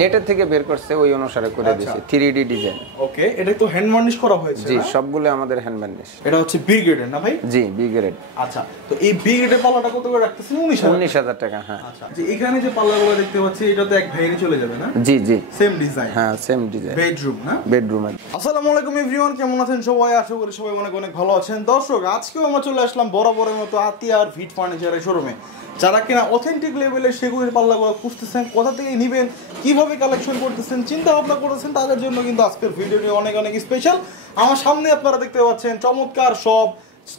নেটের থেকে বের করছে, ওই অনুসারে করে দিয়েছি 3D ডিজাইন। ওকে, এটা তো হ্যান্ড বার্নিশ করা হয়েছে? জি, সবগুলো আমাদের হ্যান্ড বার্নিশ। এটা হচ্ছে বি গ্রেডের না ভাই? জি, বি গ্রেড। আচ্ছা, তো এই বি গ্রেডের পাল্লাটা কত করে রাখতেছেন? 19,000 টাকা। হ্যাঁ। আচ্ছা, যে এখানে যে পাল্লাগুলো দেখতে পাচ্ছি এটা তো এক ভাইরে চলে যাবে না? জি জি, সেম ডিজাইন। হ্যাঁ, সেম ডিজাইন। বেডরুম না? বেডরুম। আসসালামু আলাইকুম এভরিওয়ান, কেমন আছেন সবাই? আশা করি সবাই অনেক অনেক ভালো আছেন। দর্শক, আজকেও আমরা চলে আসলাম বরাবরের মতো আতিয়ার ভিট ফার্নিচারের শোরুমে। যারা কিনা অথেন্টিক লেভেলের সেগুনের পাল্লাগুলো খুঁজতেছেন, কোথা থেকে নেবেন, কিভাবে কালেকশন করতেছেন, চিন্তা ভাবনা করতেছেন, তাদের জন্য কিন্তু আজকের ভিডিওটি অনেক অনেক স্পেশাল। আমার সামনে আপনারা দেখতে পাচ্ছেন চমৎকার সব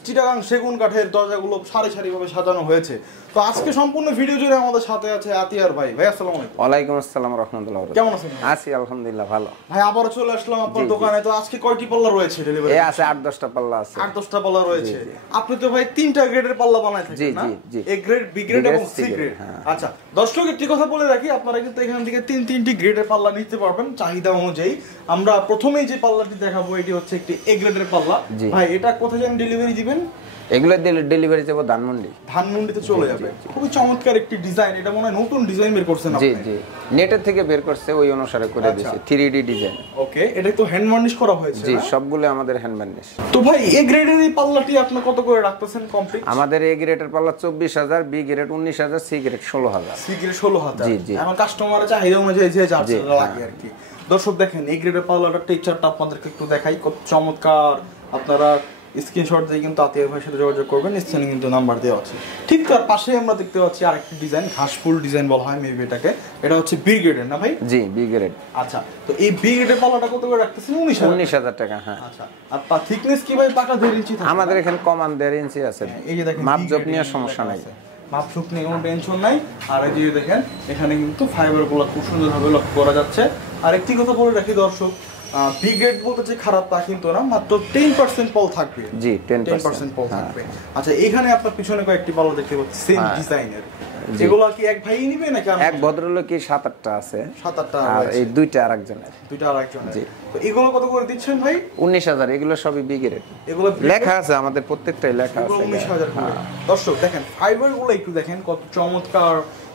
চিটাগাং সেগুন কাঠের দরজাগুলো সারি সারিভাবে সাজানো হয়েছে। তো আজকে সম্পূর্ণ ভিডিও জুড়ে আমাদের সাথে আছে আতিয়ার ভাই। ভাই আসসালামু আলাইকুম। ওয়ালাইকুম আসসালাম রাহমাতুল্লাহি ওয়া বারাকাতুহু। কেমন আছেন? আছি আলহামদুলিল্লাহ, ভালো। ভাই আবারও চলে আসলাম আপনার দোকানে। তো আজকে কয়টি পাল্লা রয়েছে ডেলিভারি? এই আছে 8-10টা পাল্লা আছে। 8-10টা পাল্লা রয়েছে। আপনি তো ভাই 3টা গ্রেডের পাল্লা বানাই থাকেন না? এ গ্রেড, বি গ্রেড এবং সি গ্রেড। আচ্ছা, দর্শক একটি কথা বলে রাখি, আপনারা কিন্তু এখান থেকে তিনটি গ্রেডের পাল্লা নিতে পারবেন চাহিদা অনুযায়ী। আমরা প্রথমেই যে পাল্লাটি দেখাবো এটি হচ্ছে একটি এ গ্রেডের পাল্লা। ভাই এটা কোথায় যেন ডেলিভারি দিবেন? এগুলো ডেলিভারি দেব ধানমন্ডিতে চলে যাবে। খুবই চমৎকার একটি ডিজাইন। এটা মনে হয় নতুন ডিজাইন বের করছেন আপনি? জি জি, নেটের থেকে বের করছে, ওই অনুসারে করে দিয়েছি 3D ডিজাইন। ওকে, এটা তো হ্যান্ড বার্নিশ করা হয়েছে? জি, সবগুলো আমাদের হ্যান্ড বার্নিশ। তো ভাই এ গ্রেডের এই পাল্লাটি আপনি কত করে রাখতেছেন কমপ্লিট? আমাদের এ গ্রেডের পাল্লা 24,000, B grade 19,000, C grade 16,000। C grade 16,000। জি জি, এখন কাস্টমারের চাহিদা অনুযায়ী যে যা লাগে আর কি। দর্শক দেখেন, এই গ্রেডের পাল্লাটার টেক্সচারটা আপনাদেরকে একটু দেখাই, কত চমৎকার। আপনারা স্ক্রিনশট দিয়ে কিন্তু আতিয়ার ভাইয়ের সাথে যোগাযোগ করবেন, স্ক্রিনে কিন্তু নাম্বার দেওয়া আছে। ঠিক তার পাশে আমরা দেখতে পাচ্ছি আরেকটি ডিজাইন, ঘাসফুল ডিজাইন বলা হয় মেবি এটাকে। এটা হচ্ছে বি গ্রেডের না ভাই? জি, বি গ্রেড। আচ্ছা, তো এই বি গ্রেডের পাল্লাটা কত করে রাখতেছেন? 19,000 টাকা। হ্যাঁ। আচ্ছা, আর তার থিকনেস কি ভাই পাকা 1.5 ইঞ্চি থাকে? আমাদের এখানে কমান 1.5 ইঞ্চি আছে। এই যে দেখেন, মাপজোপ নিয়ে সমস্যা নাই, মাপজোপ নিয়ে কোনো টেনশন নাই। আর এই যে দেখেন, এখানে কিন্তু ফাইবারগুলো খুব সুন্দরভাবে লক্ষ্য করা যাচ্ছে। আর একটি কথা বলে রাখি দর্শক, বি গ্রেড বলতে যে খারাপ তা কিন্তু না, মাত্র 10% পল থাকবে। জি, 10% পল থাকবে। আচ্ছা, এখানে আপনার পিছনে কয়েকটি পাল্লা দেখতে পাচ্ছি সেম ডিজাইনের। এগুলো কি এক ভাই নিবে নাকি? এক ভদ্রলোক 7-8টা আছে। 7-8টা আর এই দুইটা আরেকজনের। জি। তো এগুলো কত করে দিচ্ছেন ভাই? 19,000। এগুলো সবই বি গ্রেড। এগুলো লেখা আছে আমাদের প্রত্যেকটাই লেখা আছে 19,000 করে। দর্শক দেখেন, ফাইবারগুলো একটু দেখেন কত চমৎকার,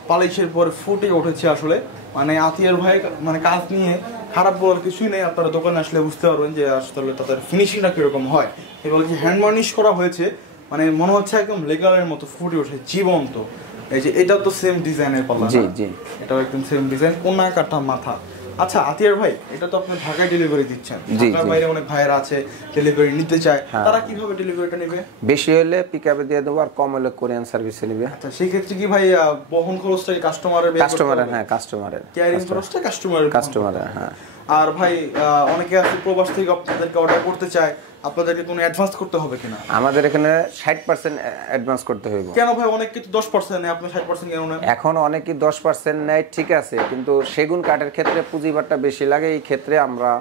পালিশের পরে ফুটে উঠেছে আসলে। মানে আতিয়ার ভাই মানে কাজ নিয়ে খারাপ বলার কিছুই নেই। আপনারা দোকানে আসলে বুঝতে পারবেন যে আসলে তাদের ফিনিশিংটা কিরকম হয়। এগুলো যে হ্যান্ড বার্নিশ করা হয়েছে, মানে মনে হচ্ছে একদম লেগারের মতো ফুটে ওঠে, জীবন্ত। এই যে এটা তো সেম ডিজাইনের পাল্লা। জি জি, এটাও একদম সেম ডিজাইন, কোনা কাটা মাথা। আচ্ছা আতিয়ার ভাই, এটা তো আপনি ঢাকায় ডেলিভারি দিচ্ছেন। ঢাকার বাইরে অনেক ভাইরা আছে ডেলিভারি নিতে চায়, তারা কিভাবে ডেলিভারিটা নেবে? বেশি হলে পিকআপে দিয়ে দেবো, আর কম হলে কোরিয়ান সার্ভিসে নেবে। আচ্ছা, সেই ক্ষেত্রে কি ভাই বহন খরচটা কাস্টমারের? হ্যাঁ, কাস্টমারের ক্যারিং খরচটা কাস্টমারের। হ্যাঁ। আর ভাই অনেকে আছে প্রবাস থেকে আপনাদেরকে অর্ডার করতে চায়, আপনাদেরকে কোনো অ্যাডভান্স করতে হবে কিনা? আমাদের এখানে 60% অ্যাডভান্স করতে হবে। কেন ভাই? অনেকে তো 10% নেয়, আপনি 60% কেন নেন? এখন অনেকে 10% নেয়, ঠিক আছে, কিন্তু সেগুন কাঠের ক্ষেত্রে পুঁজিবারটা বেশি লাগে। এই ক্ষেত্রে আমরা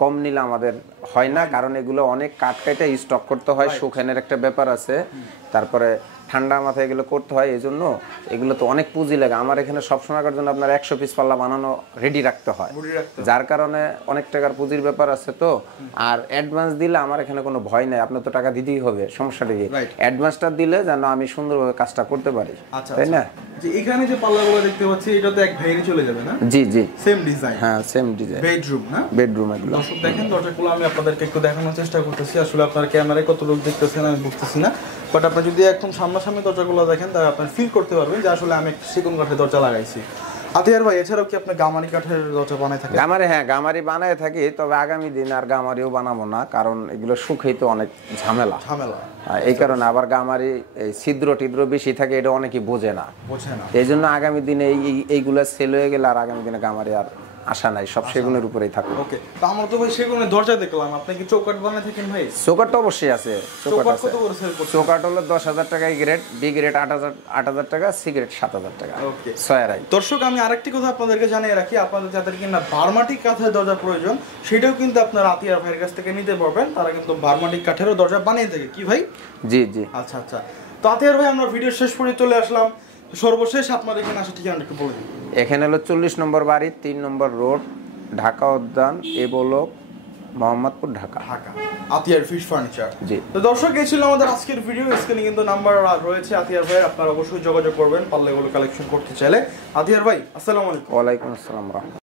কম নিলে আমাদের হয় না, কারণ এগুলো অনেক কাঠ কেটে স্টক করতে হয়, শুকানোর একটা ব্যাপার আছে, তারপরে ঠান্ডা মাথায় এগুলো করতে হয়। এই জন্য এগুলো তো অনেক পুঁজি লাগে। আমার এখানে সবসময়ের জন্য আপনার 100 পিস পাল্লা বানানো রেডি রাখতে হয়, যার কারণে অনেক টাকার পুঁজির ব্যাপার আছে। তো আর অ্যাডভান্স দিলে আমার এখানে কোনো ভয় নাই, আপনার তো টাকা দিতেই হবে, সমস্যাটা কি? অ্যাডভান্সটা দিলে যেন আমি সুন্দরভাবে কাজটা করতে পারি, তাই না? যে এখানে যে পাল্লাগুলো দেখতে পাচ্ছি এটা তো এক ভাইরে চলে যাবে না? জি জি, সেম ডিজাইন। হ্যাঁ, সেম ডিজাইন। বেডরুম না? বেডরুম এগুলো। দর্শক দেখেন, দরজাগুলো আমি আপনাদেরকে একটু দেখানোর চেষ্টা করতেছি। আসলে আপনার ক্যামেরায় কত লোক দেখতেছেন আমি বুঝতেছি না, বাট আপনি যদি একদম সামনাসামনি দরজাগুলো দেখেন তাহলে আপনি ফিল করতে পারবেন যে আসলে আমি একটা সেগুন কাঠের দরজা লাগাইছি। আতিয়ার ভাই, এছাড়াও কি আপনি গামারি কাঠের দরজা বানায় থাকেন? গামারি, হ্যাঁ, গামারি বানায় থাকি, তবে আগামী দিন আর গামারিও বানাবো না, কারণ এগুলো শুকাই তো অনেক ঝামেলা। এই কারণে আবার গামারি এই ছিদ্র টিদ্র বেশি থাকে, এটা অনেকেই বোঝে না। এই জন্য আগামী দিনে এইগুলা সেল হয়ে গেলে আর আগামী দিনে গামারি আর আশা নাই, সব সেগুনের উপরেই থাকবে। ওকে, তো আমরা তো ভাই সেগুনের দরজা দেখলাম, আপনি কি চৌকাঠ বানায় থাকেন ভাই? চৌকাঠ তো অবশ্যই আছে। চৌকাঠ কত করে সেল করছেন? চৌকাঠ হলো 10,000 টাকা গ্রেড, বি গ্রেড 8,000 টাকা, সি গ্রেড 7,000 টাকা। ওকে, 6 দর্শক আমি আরেকটি কথা আপনাদেরকে জানিয়ে রাখি, আপনাদের যাদের কিনা বার্মাটিক কাঠের দরজা প্রয়োজন সেটাও কিন্তু আপনারা আতিয়ার ভাইয়ের কাছ থেকে নিতে পারবেন। তারা কিন্তু বার্মাটিক কাঠেরও দরজা বানিয়ে থাকে। কি ভাই? জি জি। আচ্ছা আচ্ছা, তো আতিয়ার ভাই আমরা ভিডিও শেষ পর্যন্ত চলে আসলাম। সর্বশেষ আপনার এখানে আসা ঠিকানা একটু বলে দিন। এখানে হলো 40 নম্বর বাড়ি, 3 নম্বর road, Dhaka Udyan, A block, Mohammadpur, Dhaka. Atiar fish furniture. জি। তো দর্শক, এই ছিল আমাদের আজকের ভিডিও। স্ক্রিনে কিন্তু নাম্বার রয়েছে আতিয়ার ভাই, আপনারা অবশ্যই যোগাযোগ করবেন পাল্লাগুলো কালেকশন করতে চাইলে। আতিয়ার ভাই আসসালামু আলাইকুম। ওয়ালাইকুম আসসালাম।